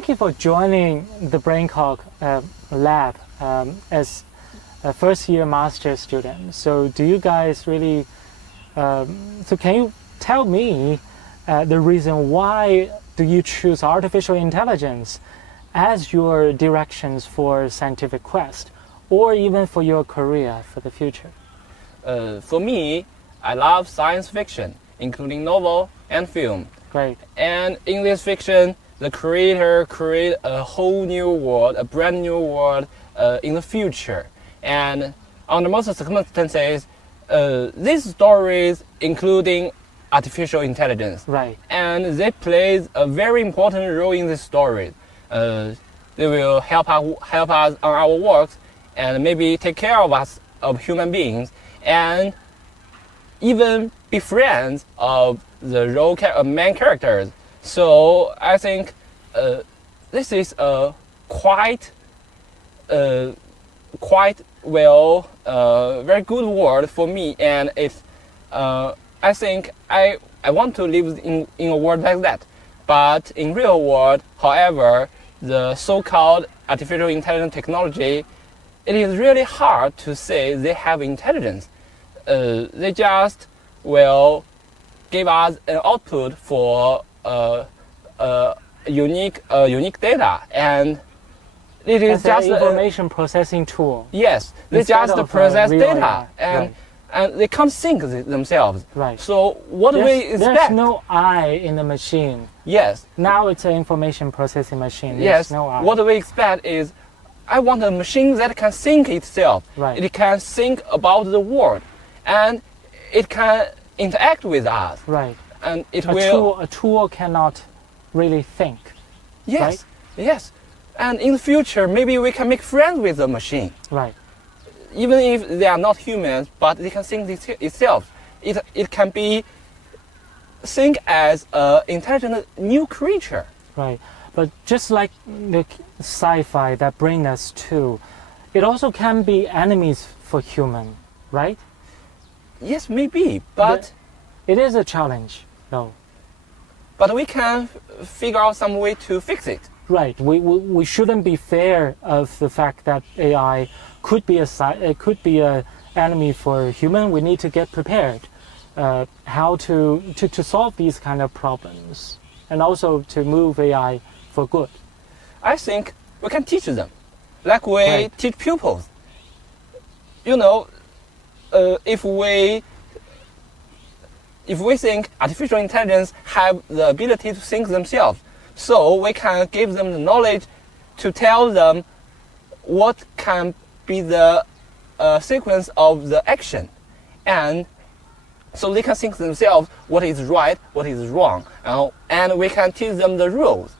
thank you for joining the BrainCog lab as a first-year master student. So do you guys really, so can you tell me the reason why do you choose artificial intelligence as your directions for scientific quest or even for your career for the future? For me, I love science fiction, including novel and film. Great. And in this fiction, the creator create a whole new world, a brand new world in the future. And under most circumstances, these stories including artificial intelligence. Right. And they play a very important role in this story. They will help us on our works and maybe take care of us, of human beings, and even be friends of the main characters. So I think this is a quite very good word for me, and it's I think I want to live in a world like that. But in real world, however, the so-called artificial intelligence technology, it is really hard to say they have intelligence. They just will give us an output for unique data, and it is just an information processing tool. Yes, they just process data, and they can't think themselves. Right. So what do we expect? There's no I in the machine. Yes. Now it's an information processing machine. There's Yes. no I. What do we expect is, I want a machine that can think itself. Right. It can think about the world, and it can interact with us. Right. And it A tool cannot really think. Yes. Right? Yes. And in the future, maybe we can make friends with the machine. Right. Even if they are not humans, but they can think itself. It can be think as an intelligent new creature. Right. But just like the sci-fi that bring us to, it also can be enemies for human, right? Yes, maybe, but it is a challenge, though. But we can figure out some way to fix it. Right. We shouldn't be fair of the fact that AI could be a enemy for human. We need to get prepared how to solve these kind of problems, and also to move AI for good. I think we can teach them, like we teach pupils. You know, if we think artificial intelligence have the ability to think themselves, so we can give them the knowledge to tell them what can be the sequence of the action, and so they can think themselves what is right, what is wrong, and we can teach them the rules,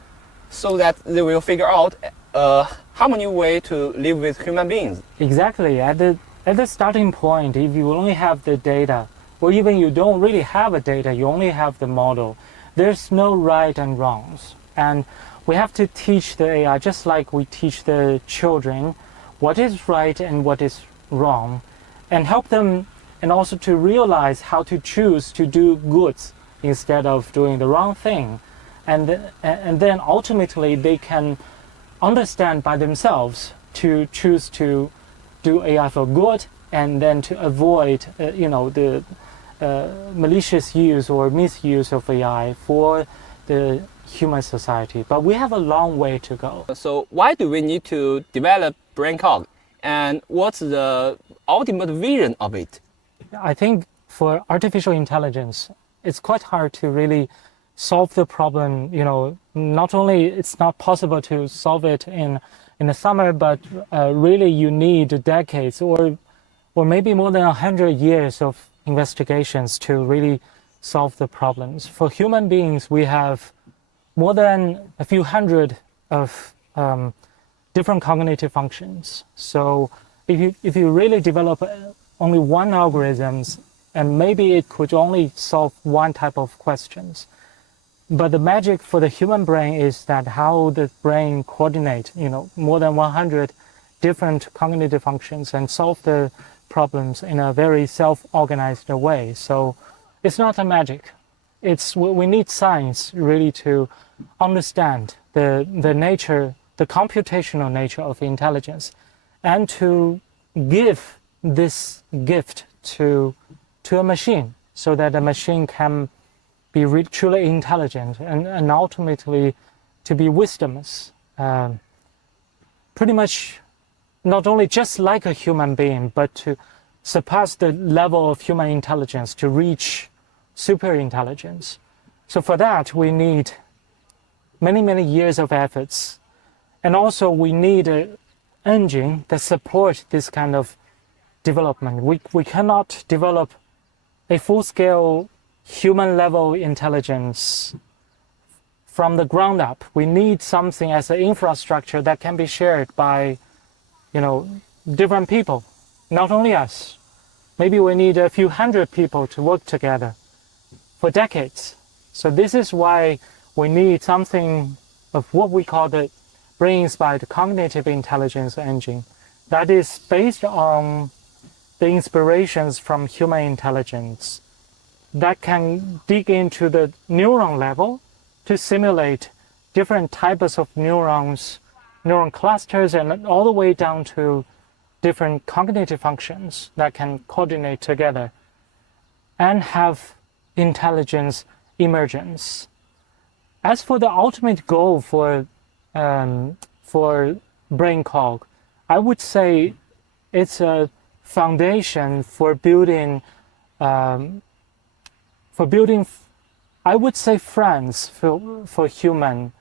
so that they will figure out a harmonious way to live with human beings. Exactly. At the starting point, if you only have the data, or even you don't really have a data, you only have the model, there's no right and wrongs. And we have to teach the AI, just like we teach the children, what is right and what is wrong, and help them, and also to realize how to choose to do good instead of doing the wrong thing. And then ultimately they can understand by themselves to choose to do AI for good, and then to avoid the malicious use or misuse of AI for the human society. But we have a long way to go. So why do we need to develop BrainCog, and what's the ultimate vision of it? I think for artificial intelligence, it's quite hard to really solve the problem. Not only it's not possible to solve it in the summer, but really you need decades or maybe more than 100 years of investigations to really solve the problems. For human beings, we have more than a few hundred of different cognitive functions. So if you really develop only one algorithms, and maybe it could only solve one type of questions. But the magic for the human brain is that how the brain coordinate, more than 100 different cognitive functions and solve the problems in a very self-organized way. So it's not a magic. we need science really to understand the nature, the computational nature of intelligence, and to give this gift to a machine so that the machine can be truly intelligent and ultimately to be wisdomous. Pretty much not only just like a human being, but to surpass the level of human intelligence, to reach super intelligence. So for that, we need many, many years of efforts. And also we need an engine that supports this kind of development. We cannot develop a full-scale human-level intelligence from the ground up. We need something as an infrastructure that can be shared by, different people, not only us. Maybe we need a few hundred people to work together for decades. So this is why we need something of what we call the brain-inspired cognitive intelligence engine that is based on the inspirations from human intelligence that can dig into the neuron level to simulate different types of neurons, neuron clusters, and all the way down to different cognitive functions that can coordinate together and have intelligence emergence. As for the ultimate goal for BrainCog, I would say it's a foundation for building, I would say, friends for human,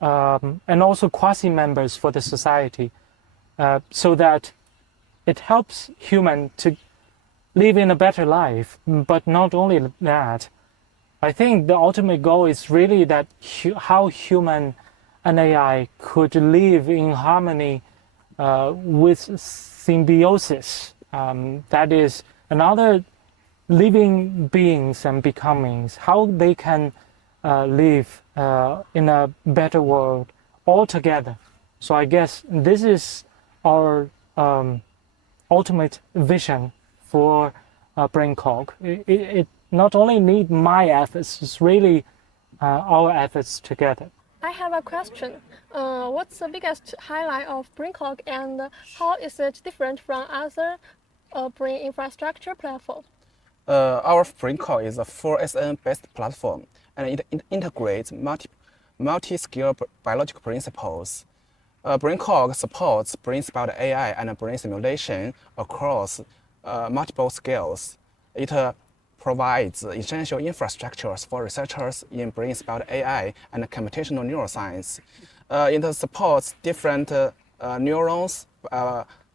and also quasi-members for the society, so that it helps human to live in a better life. But not only that, I think the ultimate goal is really that how human and AI could live in harmony with symbiosis. That is, another living beings and becomings, how they can live in a better world all together. So I guess this is our ultimate vision for BrainCog. It not only needs my efforts, it's really our efforts together. I have a question. What's the biggest highlight of BrainCog and how is it different from other brain infrastructure platforms? Our BrainCog is a 4SN-based platform, and it integrates multi-scale biological principles. BrainCog supports brain-inspired AI and brain simulation across multiple scales. It provides essential infrastructures for researchers in brain-inspired AI and computational neuroscience. It supports different neurons,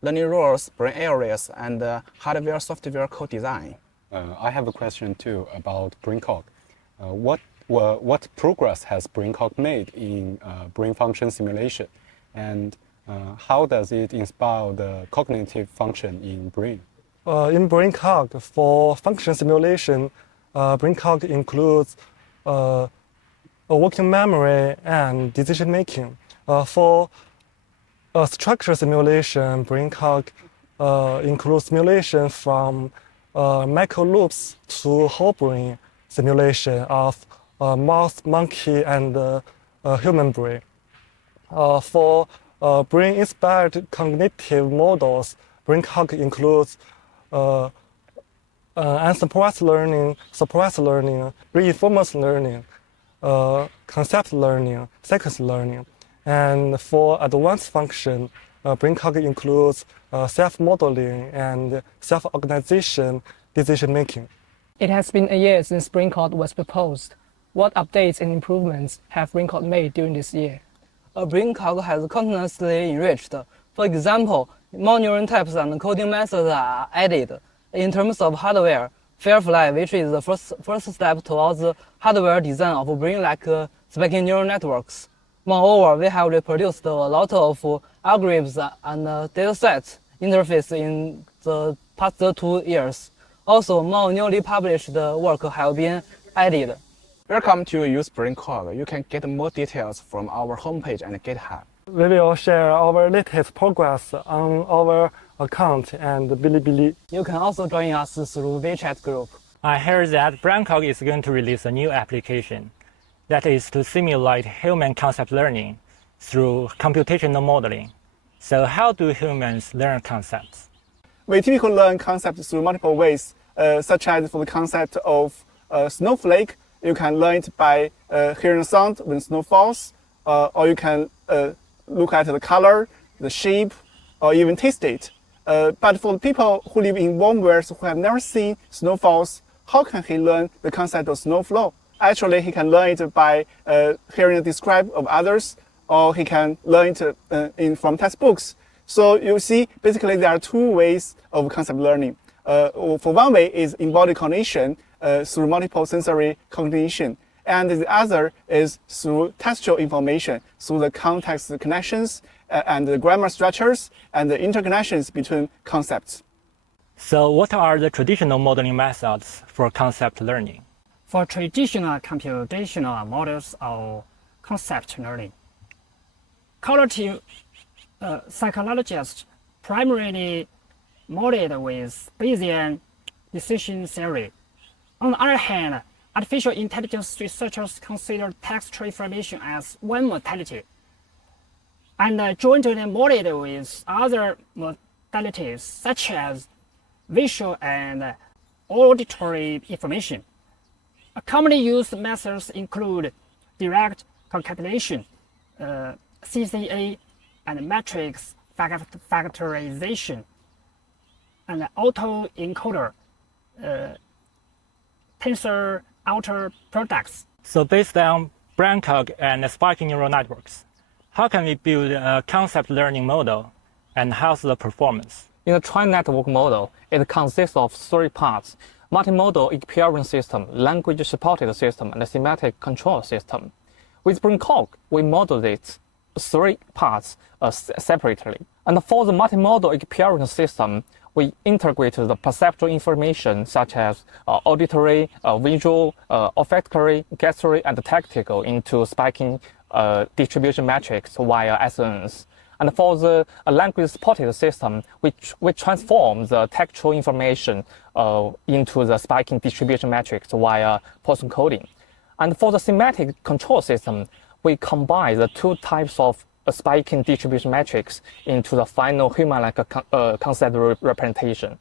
learning rules, brain areas, and hardware-software co-design. I have a question too about BrainCog. What progress has BrainCog made in brain function simulation, and how does it inspire the cognitive function in brain? In BrainCog, for function simulation, BrainCog includes a working memory and decision making. For structure simulation, BrainCog includes simulation from micro loops to whole brain simulation of mouse, monkey, and human brain. For brain-inspired cognitive models, BrainCog includes unsupervised learning, supervised learning, reinforcement learning, concept learning, sequence learning. And for advanced function, BrainCog includes self-modeling and self-organization decision-making. It has been a year since BrainCog was proposed. What updates and improvements have BrainCog made during this year? BrainCog has continuously enriched. For example, more neuron types and coding methods are added. In terms of hardware, Firefly, which is the first step towards hardware design of brain-like speaking neural networks. Moreover, we have reproduced a lot of algorithms and datasets interface in the past 2 years. Also, more newly published work have been added. Welcome to use BrainCog. You can get more details from our homepage and GitHub. We will share our latest progress on our account and Bilibili. You can also join us through WeChat group. I heard that BrainCog is going to release a new application that is to simulate human concept learning through computational modeling. So how do humans learn concepts? We typically learn concepts through multiple ways, such as for the concept of snowflake, you can learn it by hearing the sound when snow falls, or you can look at the color, the shape, or even taste it. But for the people who live in warm weathers who have never seen snowfalls, how can he learn the concept of snowflow? Actually, he can learn it by hearing it described of others, or he can learn it from textbooks. So you see, basically there are two ways of concept learning. For one way is embodied cognition through multiple sensory cognition, and the other is through textual information, through the context connections and the grammar structures and the interconnections between concepts. So what are the traditional modeling methods for concept learning? For traditional computational models of concept learning, cognitive psychologists primarily modeled with Bayesian decision theory. On the other hand, artificial intelligence researchers consider textual information as one modality, and jointly modeled with other modalities such as visual and auditory information. Commonly used methods include direct concatenation, CCA, and matrix factorization, and autoencoder, tensor outer products. So based on BrainCog and spiking neural networks, how can we build a concept learning model, and how's the performance? In the trained network model, it consists of three parts: multimodal experience system, language supported system, and a semantic control system. With BrainCog, we model these three parts separately. And for the multimodal experience system, we integrate the perceptual information such as auditory, visual, olfactory, gustatory, and tactical into spiking distribution matrix via SNNs. And for the language supported system, we transform the textual information into the spiking distribution matrix via Poisson coding. And for the semantic control system, we combine the two types of spiking distribution matrix into the final human-like concept representation.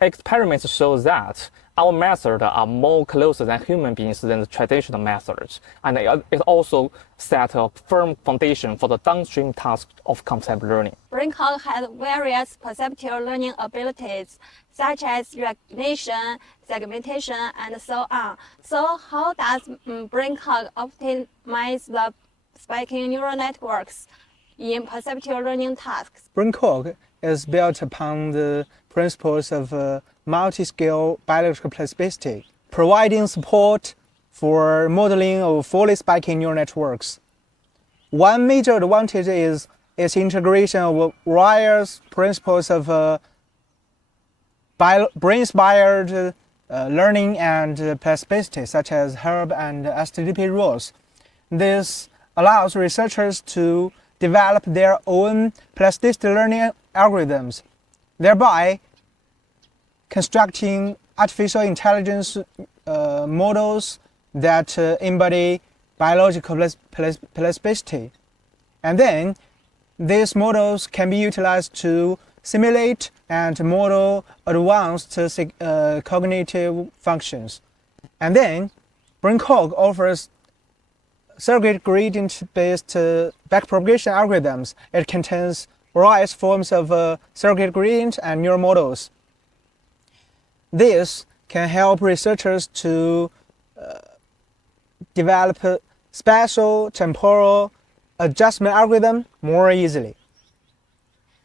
Experiments show that our methods are more closer than human beings than the traditional methods, and it also set a firm foundation for the downstream tasks of concept learning. BrainCog has various perceptual learning abilities, such as recognition, segmentation, and so on. So how does BrainCog optimize the spiking neural networks in perceptual learning tasks? BrainCog is built upon the principles of multi-scale biological plasticity, providing support for modeling of fully spiking neural networks. One major advantage is its integration of various principles of brain-inspired learning and plasticity, such as Herb and STDP rules. This allows researchers to develop their own plasticity learning algorithms, thereby constructing artificial intelligence models that embody biological plasticity. And then these models can be utilized to simulate and model advanced cognitive functions. And then BrainCog offers surrogate gradient-based backpropagation algorithms. It contains various forms of surrogate gradient and neural models. This can help researchers to develop spatial temporal adjustment algorithm more easily.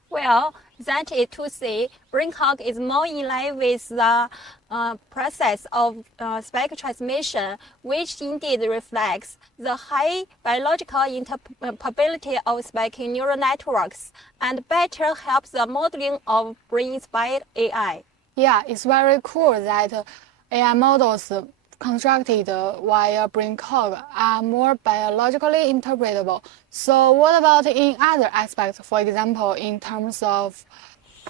Well, that is to say, BrainCog is more in line with the process of spike transmission, which indeed reflects the high biological interpretability of spiking neural networks and better helps the modeling of brain-inspired AI. Yeah, it's very cool that AI models constructed via BrainCog are more biologically interpretable. So what about in other aspects, for example, in terms of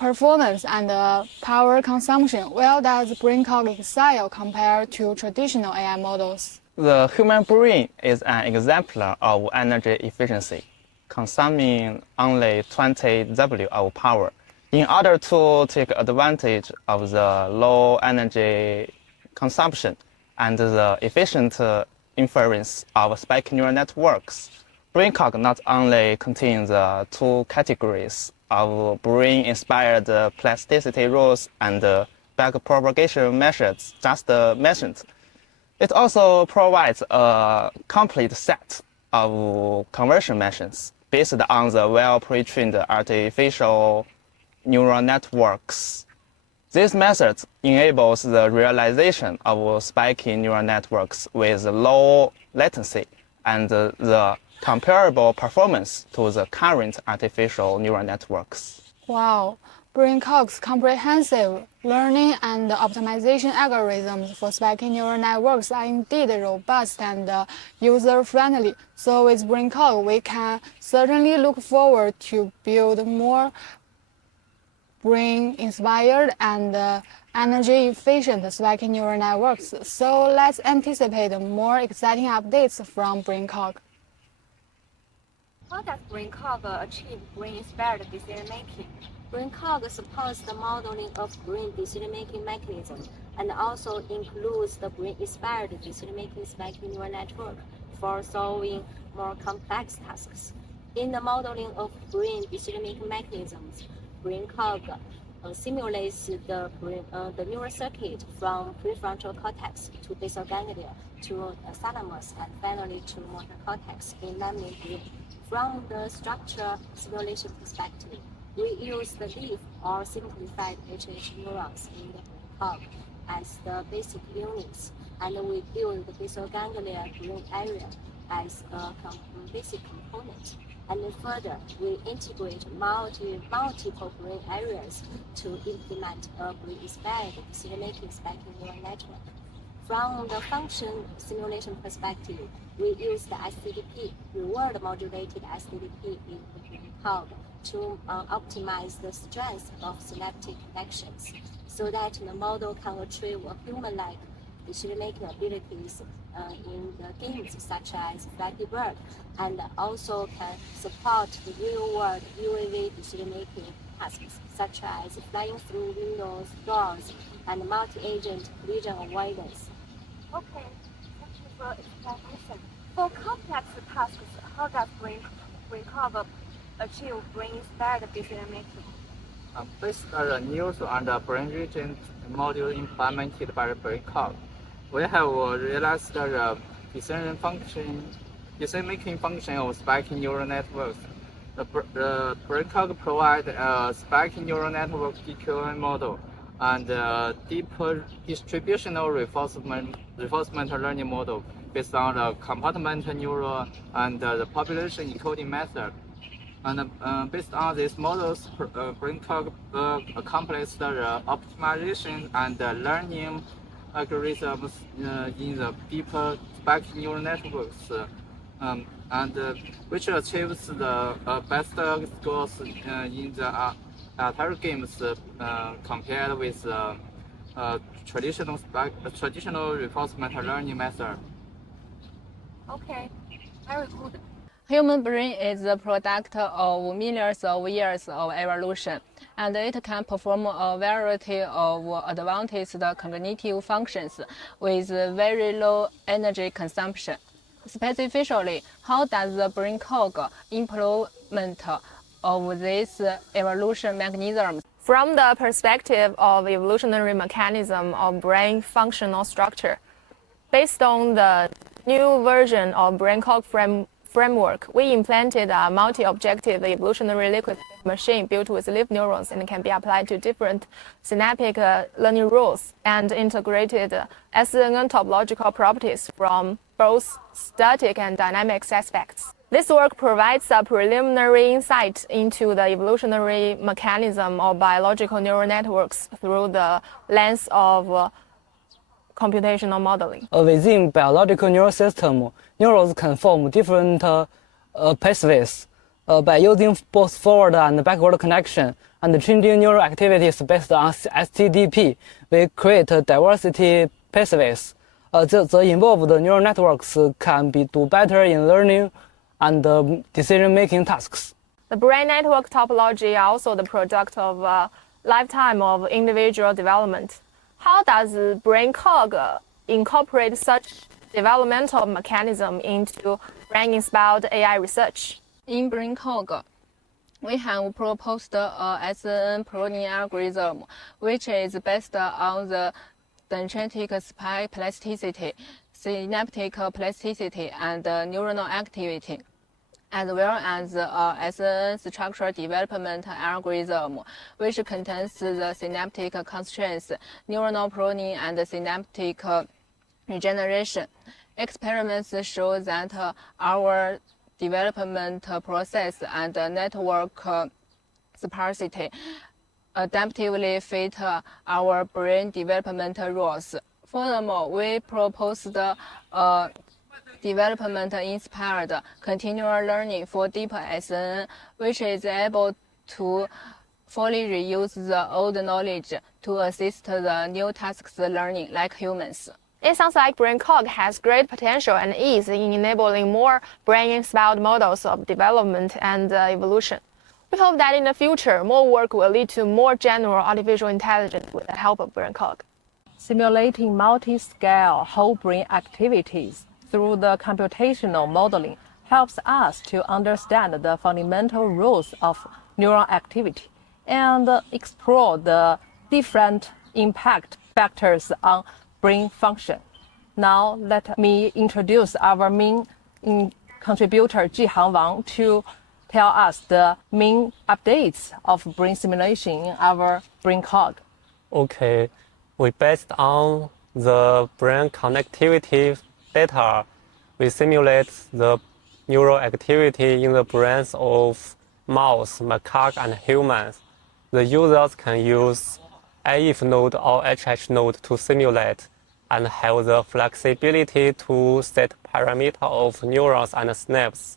performance and power consumption, where does BrainCog excel compared to traditional AI models? The human brain is an example of energy efficiency, consuming only 20 W of power. In order to take advantage of the low energy consumption and the efficient inference of spiky neural networks, BrainCog not only contains the two categories of brain-inspired plasticity rules and backpropagation methods just mentioned. It also provides a complete set of conversion methods based on the well-pre-trained artificial neural networks. These methods enables the realization of spiky neural networks with low latency and the comparable performance to the current artificial neural networks. Wow, BrainCog's comprehensive learning and optimization algorithms for spiky neural networks are indeed robust and user-friendly. So with BrainCog, we can certainly look forward to build more brain-inspired and energy-efficient spiky neural networks. So let's anticipate more exciting updates from BrainCog. How does BrainCog achieve brain-inspired decision-making? BrainCog supports the modeling of brain decision-making mechanisms and also includes the brain-inspired decision-making spiky neural network for solving more complex tasks. In the modeling of brain decision-making mechanisms, BrainCog simulates the neural circuit from prefrontal cortex to basal ganglia to thalamus and finally to motor cortex in mammalian brain. From the structure simulation perspective, we use the leaf or simplified HH neurons in the BrainCog as the basic units, and we build the basal ganglia brain area as a basic component. And further, we integrate multiple brain areas to implement a brain-inspired decision-making spiky neural network. From the function simulation perspective, we use the SCDP, reward modulated SCDP in the BrainCog to optimize the strength of synaptic connections so that the model can achieve a human-like decision-making abilities in the games such as Flappy Bird, and also can support the real-world UAV decision-making tasks such as flying through windows, doors, and multi-agent collision avoidance. Okay, thank you for explanation. For complex tasks, how does BrainCog achieve brain-inspired decision-making? Based on the news and brain region module implemented by BrainCog, we have realized the decision-making function of spiky neural networks. The BrainCog provides a spiky neural network DQN model and a deeper distributional reinforcement learning model based on the compartment neural and the population encoding method. And based on these models, BrainCog accomplishes the optimization and learning algorithms in the deeper spiky neural networks, which achieves the best scores in the entire games compared with traditional reinforcement learning method. Okay, very good. Human brain is the product of millions of years of evolution, and it can perform a variety of advanced cognitive functions with very low energy consumption. Specifically, how does the BrainCog implement of these evolution mechanisms? From the perspective of evolutionary mechanism of brain functional structure, based on the new version of BrainCog framework, we implanted a multi-objective evolutionary liquid machine built with leaf neurons and can be applied to different synaptic learning rules and integrated SNN topological properties from both static and dynamic aspects. This work provides a preliminary insight into the evolutionary mechanism of biological neural networks through the lens of computational modeling. Within biological neural system, neurons can form different pathways. by using both forward and backward connection and changing neural activities based on STDP, we create diversity pathways. The involved neural networks can do better in learning and decision-making tasks. The brain network topology are also the product of a lifetime of individual development. How does BrainCog incorporate such developmental mechanism into brain-inspired AI research? In BrainCog, we have proposed a SNN pruning algorithm, which is based on the dendritic plasticity, synaptic plasticity, and neuronal activity, as well as SNN structure development algorithm, which contains the synaptic constraints, neuronal pruning, and synaptic regeneration. Experiments show that our development process and network sparsity adaptively fit our brain development rules. Furthermore, we proposed development-inspired continual learning for deeper SNN, which is able to fully reuse the old knowledge to assist the new tasks learning like humans. It sounds like BrainCog has great potential and ease in enabling more brain-inspired models of development and evolution. We hope that in the future, more work will lead to more general artificial intelligence with the help of BrainCog. Simulating multi-scale whole brain activities through the computational modeling helps us to understand the fundamental rules of neural activity and explore the different impact factors on brain function. Now let me introduce our main contributor Jihang Wang to tell us the main updates of brain simulation in our BrainCog. Okay, based on the brain connectivity data, we simulate the neural activity in the brains of mouse, macaque, and humans. The users can use AIF node or HH node to simulate and have the flexibility to set parameters of neurons and synapses,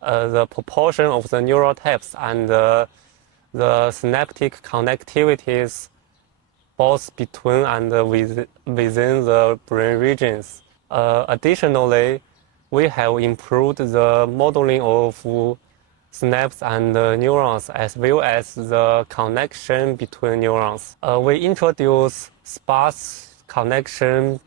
the proportion of the neural types, and the synaptic connectivities both between and within the brain regions. Additionally, we have improved the modeling of synapses and neurons as well as the connection between neurons. We introduce sparse connection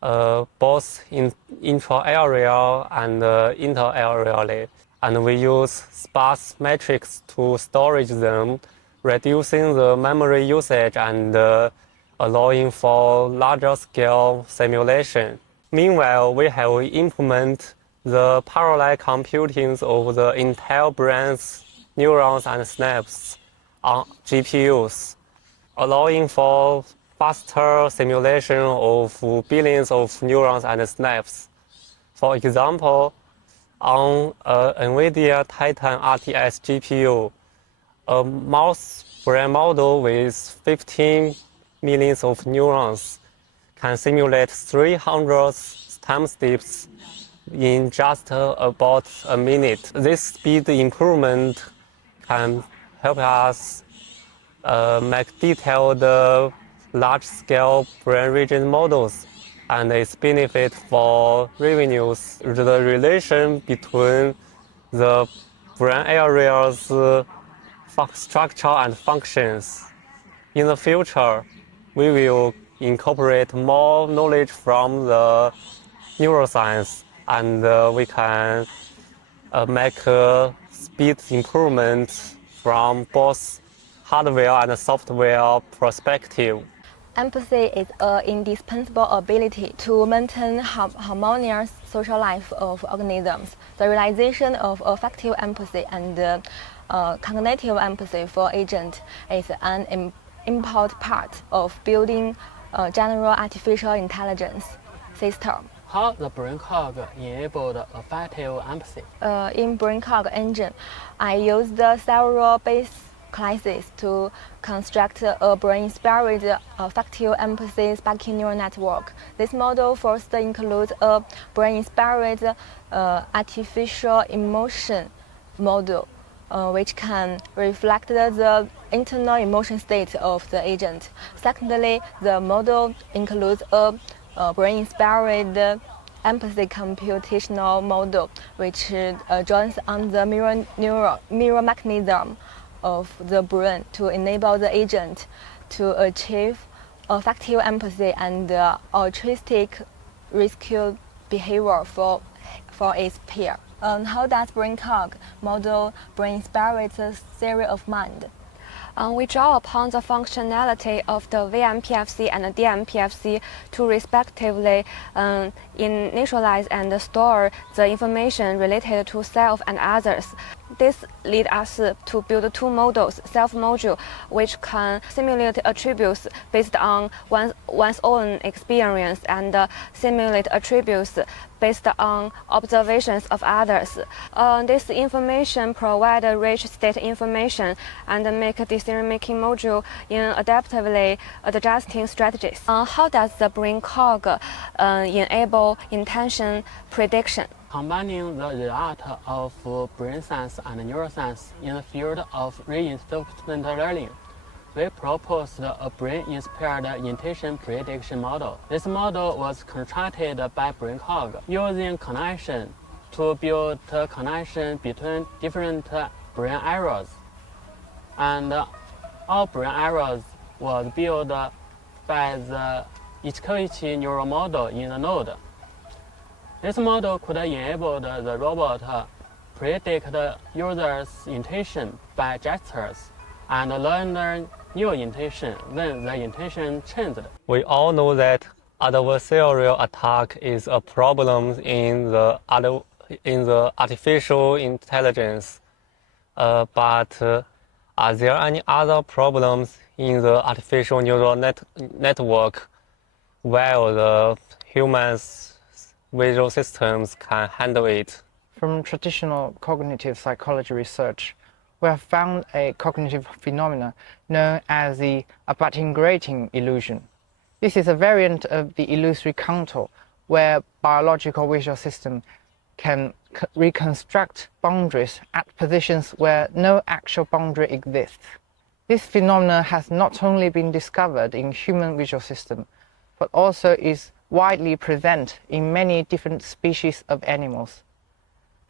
both intra-areal and inter-areally, and we use sparse metrics to storage them, reducing the memory usage and allowing for larger scale simulation. Meanwhile, we have implemented the parallel computing of the entire brain's neurons and synapses on GPUs, allowing for faster simulation of billions of neurons and synapses. For example, on NVIDIA Titan RTX GPU, a mouse brain model with 15 million of neurons can simulate 300 time steps in just about a minute. This speed improvement can help us make detailed large-scale brain region models, and its benefit for revenues. The relation between the brain areas, structure, and functions. In the future, we will incorporate more knowledge from the neuroscience, and we can make speed improvements from both hardware and software perspective. Empathy is an indispensable ability to maintain harmonious social life of organisms. The realization of affective empathy and cognitive empathy for agents is an important part of building a general artificial intelligence system. How the BrainCog enabled affective empathy? In BrainCog engine, I used several base classes to construct a brain-inspired affective empathy spiking neural network. This model first includes a brain-inspired artificial emotion model, which can reflect the internal emotion state of the agent. Secondly, the model includes a brain-inspired empathy computational model, which draws on the mirror mechanism of the brain to enable the agent to achieve effective empathy and altruistic rescue behavior for its peer. How does BrainCog model brain-inspired theory of mind? We draw upon the functionality of the VMPFC and the DMPFC to respectively initialize and store the information related to self and others. This leads us to build two models, self-module, which can simulate attributes based on one's own experience, and simulate attributes based on observations of others. This information provides rich state information and make decision-making module in adaptively adjusting strategies. How does the BrainCog enable intention prediction? Combining the result of brain science and neuroscience in the field of reinforcement learning, we proposed a brain-inspired intention prediction model. This model was constructed by BrainCog using connection to build a connection between different brain areas. And all brain areas was built by the each neural model in the node. This model could enable the robot predict the user's intention by gestures and learn new intention when the intention changed. We all know that adversarial attack is a problem in the artificial intelligence, but are there any other problems in the artificial neural network while the humans' visual systems can handle it? From traditional cognitive psychology research, we have found a cognitive phenomenon known as the abutting-grating illusion. This is a variant of the illusory contour, where biological visual systems can reconstruct boundaries at positions where no actual boundary exists. This phenomenon has not only been discovered in human visual systems, but also is widely present in many different species of animals,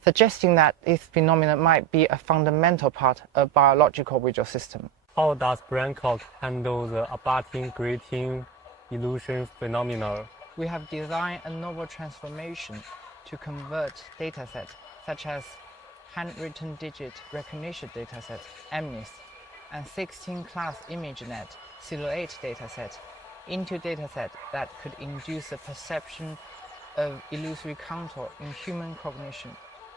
suggesting that this phenomenon might be a fundamental part of biological visual system. How does BrainCog handle the abutting-grating illusion phenomenon? We have designed a novel transformation to convert datasets such as handwritten digit recognition dataset, MNIS, and 16-class ImageNet silhouette dataset into datasets that could induce a perception of illusory contour in human cognition.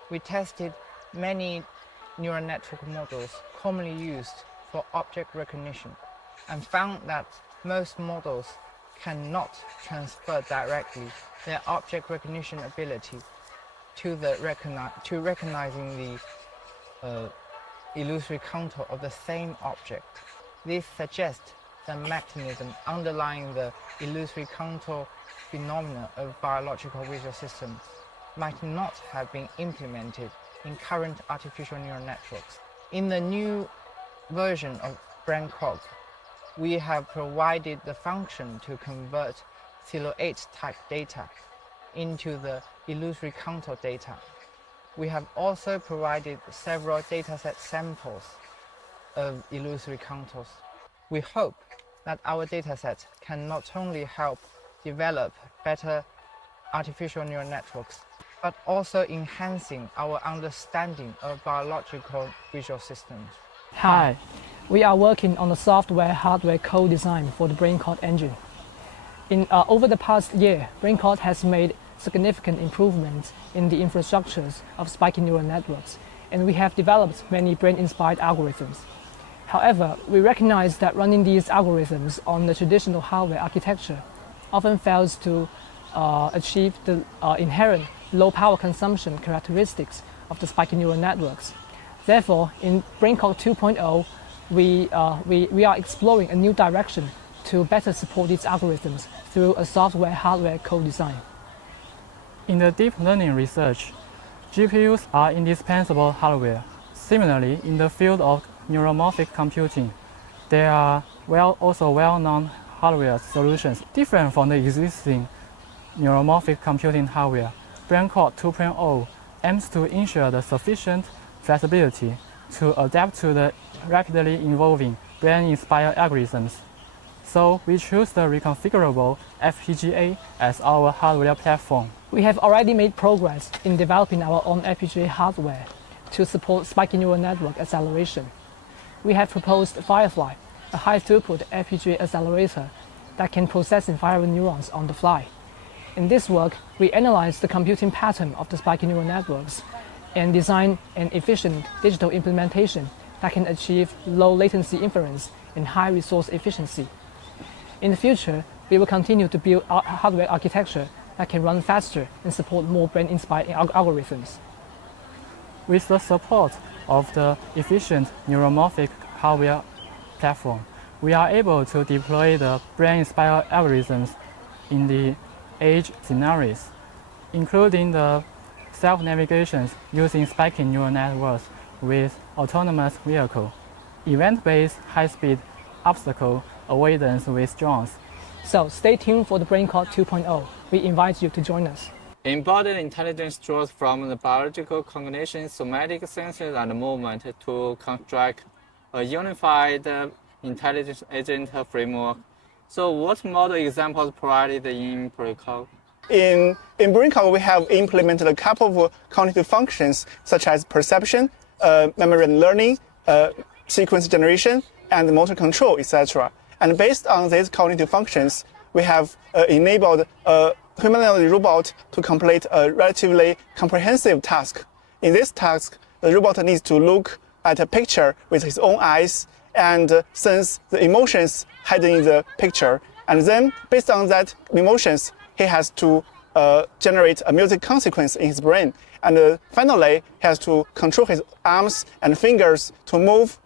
We tested many neural network models commonly used for object recognition and found that most models cannot transfer directly their object recognition ability to recognizing the illusory contour of the same object. This suggests the mechanism underlying the illusory contour phenomena of biological visual systems might not have been implemented in current artificial neural networks. In the new version of BrainCog, we have provided the function to convert silhouette-type data into the illusory contour data. We have also provided several dataset samples of illusory contours. We hope that our dataset can not only help develop better artificial neural networks, but also enhancing our understanding of biological visual systems. Hi, we are working on the software-hardware co-design for the BrainCog engine. Over the past year, BrainCog has made significant improvements in the infrastructures of spiky neural networks, and we have developed many brain-inspired algorithms. However, we recognize that running these algorithms on the traditional hardware architecture often fails to achieve the inherent low power consumption characteristics of the spiky neural networks. Therefore, in BrainCog 2.0, we are exploring a new direction to better support these algorithms through a software-hardware co-design. In the deep learning research, GPUs are indispensable hardware. Similarly, in the field of neuromorphic computing, there are also well-known hardware solutions different from the existing neuromorphic computing hardware. BrainCog 2.0 aims to ensure the sufficient flexibility to adapt to the rapidly evolving brain-inspired algorithms. So we choose the reconfigurable FPGA as our hardware platform. We have already made progress in developing our own FPGA hardware to support spiky neural network acceleration. We have proposed Firefly, a high-throughput FPGA accelerator that can process viral neurons on the fly. In this work, we analyze the computing pattern of the spiky neural networks and design an efficient digital implementation that can achieve low latency inference and high resource efficiency. In the future, we will continue to build hardware architecture that can run faster and support more brain-inspired algorithms. With the support of the efficient neuromorphic hardware platform, we are able to deploy the brain-inspired algorithms in the edge scenarios, including the self-navigation using spiky neural networks with autonomous vehicle, event-based high-speed obstacle avoidance with drones. So stay tuned for the BrainCog 2.0. We invite you to join us. Embodied intelligence draws from the biological cognition, somatic senses, and movement to construct a unified intelligence agent framework. So what model examples provided in BrainCog? In BrainCog, we have implemented a couple of cognitive functions such as perception, memory and learning, sequence generation, and motor control, etc. And based on these cognitive functions, we have enabled a humanoid robot to complete a relatively comprehensive task. In this task, the robot needs to look at a picture with his own eyes and sense the emotions hidden in the picture. And then, based on that emotions, he has to generate a music consequence in his brain. And finally, he has to control his arms and fingers to move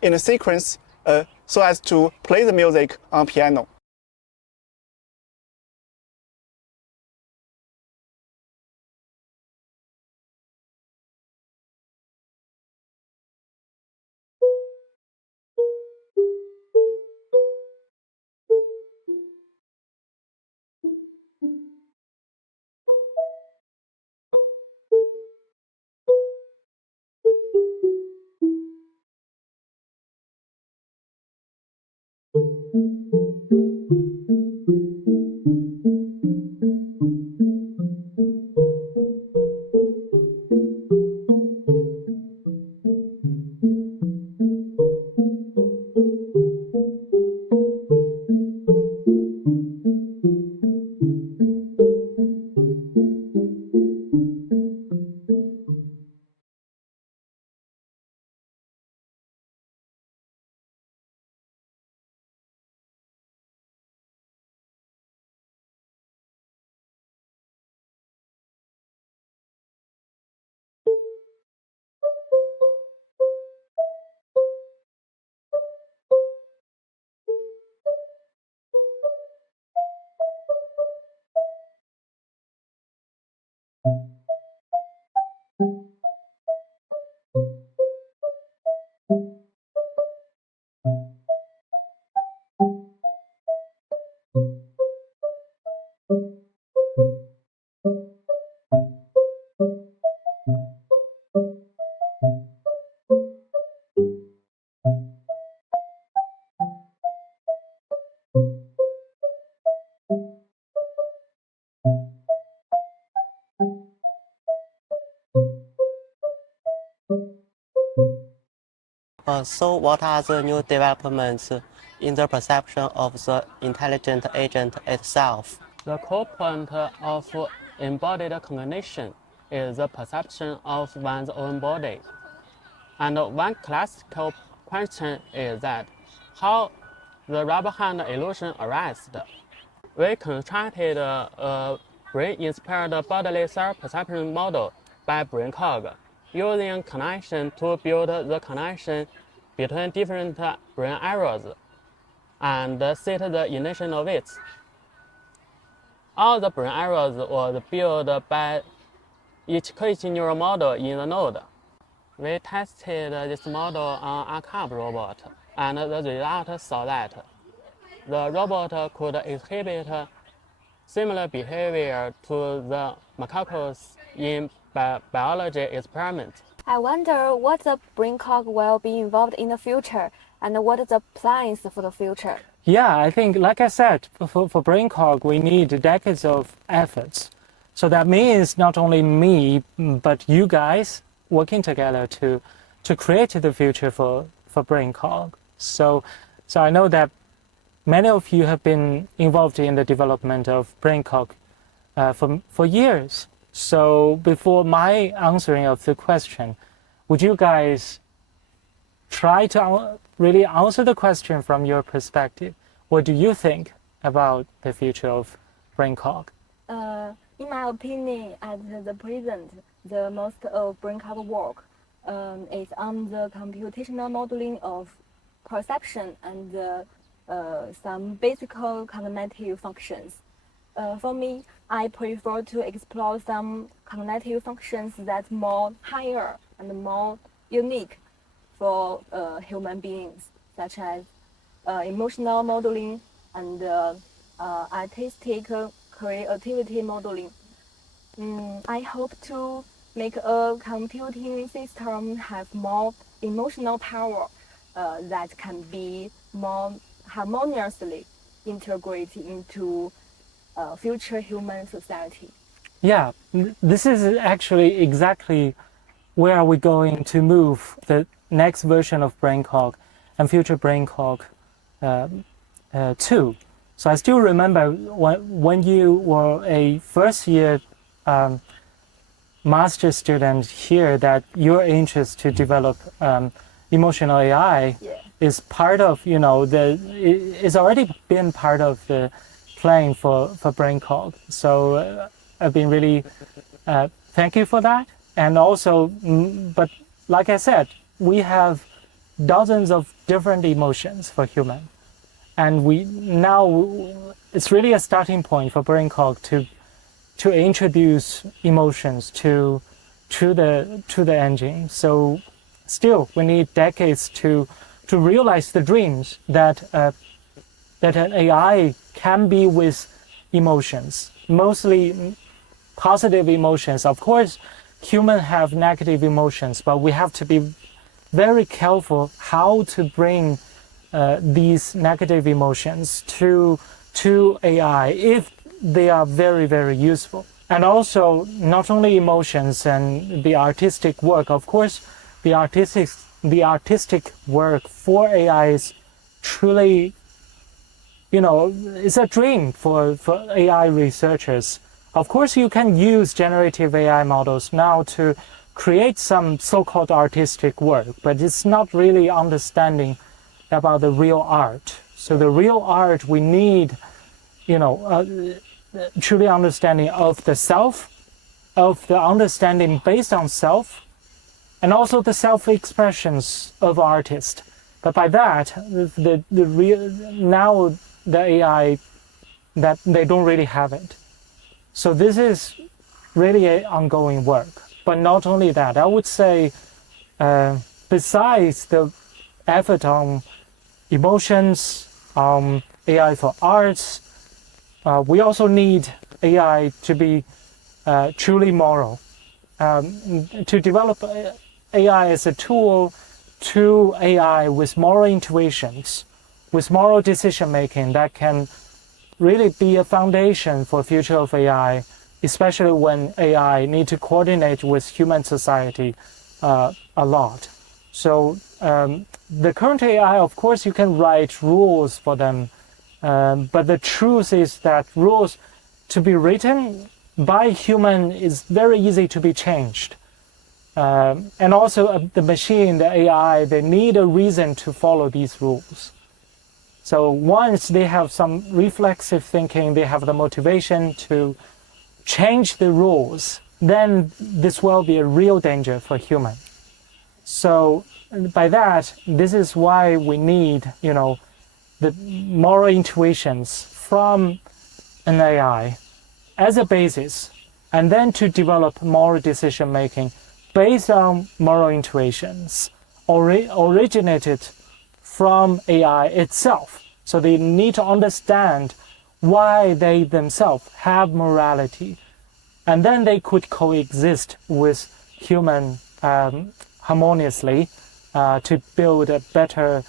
in a sequence so as to play the music on piano. So what are the new developments in the perception of the intelligent agent itself? The core point of embodied cognition is the perception of one's own body. And one classical question is that how the rubber hand illusion arises. We constructed a brain-inspired bodily self-perception model by BrainCog, using connection to build the connection between different brain areas and set the initial weights. All the brain areas was built by each coexistence neural model in the node. We tested this model on a cab robot, and the result saw that the robot could exhibit similar behavior to the macacos in biology experiments. I wonder what the BrainCog will be involved in the future and what are the plans for the future. Yeah, I think, like I said, for BrainCog, we need decades of efforts. So that means not only me, but you guys working together to create the future for BrainCog. So I know that many of you have been involved in the development of BrainCog for years. So before my answering of the question, would you guys try to really answer the question from your perspective? What do you think about the future of BrainCog? In my opinion, at the present, the most of BrainCog work is on the computational modeling of perception and some basic cognitive functions. For me, I prefer to explore some cognitive functions that's more higher and more unique for human beings, such as emotional modeling and artistic creativity modeling. I hope to make a computing system have more emotional power that can be more harmoniously integrated into future human society. Yeah, this is actually exactly where we're going to move the next version of BrainCog and future BrainCog too. So I still remember when you were a first year master student here, that your interest to develop emotional AI is part of, it's already been part of the plan for BrainCog. So I've been really thank you for that. And also, but like I said, we have dozens of different emotions for human. And it's really a starting point for BrainCog to introduce emotions to the engine. So still, we need decades to realize the dreams that an AI can be with emotions, mostly positive emotions. Of course, humans have negative emotions, but we have to be very careful how to bring these negative emotions to AI if they are very, very useful. And also, not only emotions and the artistic work. Of course, the artistic work for AI is truly, it's a dream for AI researchers. Of course, you can use generative AI models now to create some so-called artistic work, but it's not really understanding about the real art. So the real art, we need, truly understanding of the self, of the understanding based on self, and also the self-expressions of artists. But by that, now the AI, that they don't really have it. So this is really an ongoing work. But not only that, I would say, besides the effort on emotions, AI for arts, we also need AI to be truly moral. To develop AI as a tool to AI with moral intuitions, with moral decision making, that can really be a foundation for future of AI, especially when AI need to coordinate with human society a lot. So the current AI, of course, you can write rules for them, but the truth is that rules to be written by human is very easy to be changed. And also the machine, the AI, they need a reason to follow these rules. So once they have some reflexive thinking, they have the motivation to change the rules, then this will be a real danger for human. So by that, this is why we need, the moral intuitions from an AI as a basis, and then to develop moral decision making based on moral intuitions, originated from AI itself. So they need to understand why they themselves have morality, and then they could coexist with human harmoniously to build a better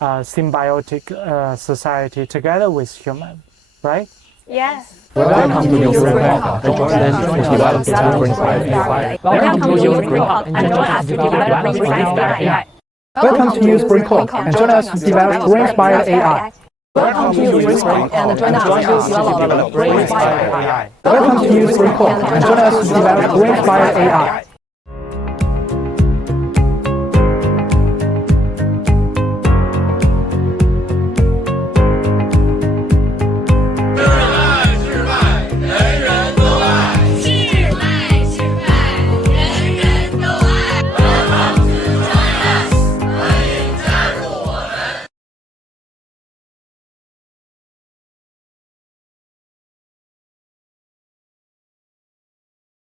symbiotic society together with human, right? Yes. Welcome to use BrainCog and join us to develop BrainCog. Welcome to use BrainCog and join us to develop BrainCog AI. Welcome to use BrainCog and join us to develop BrainCog AI. Welcome to use BrainCog and join us to develop BrainCog AI. Welcome to use BrainCog and join us to develop BrainCog AI.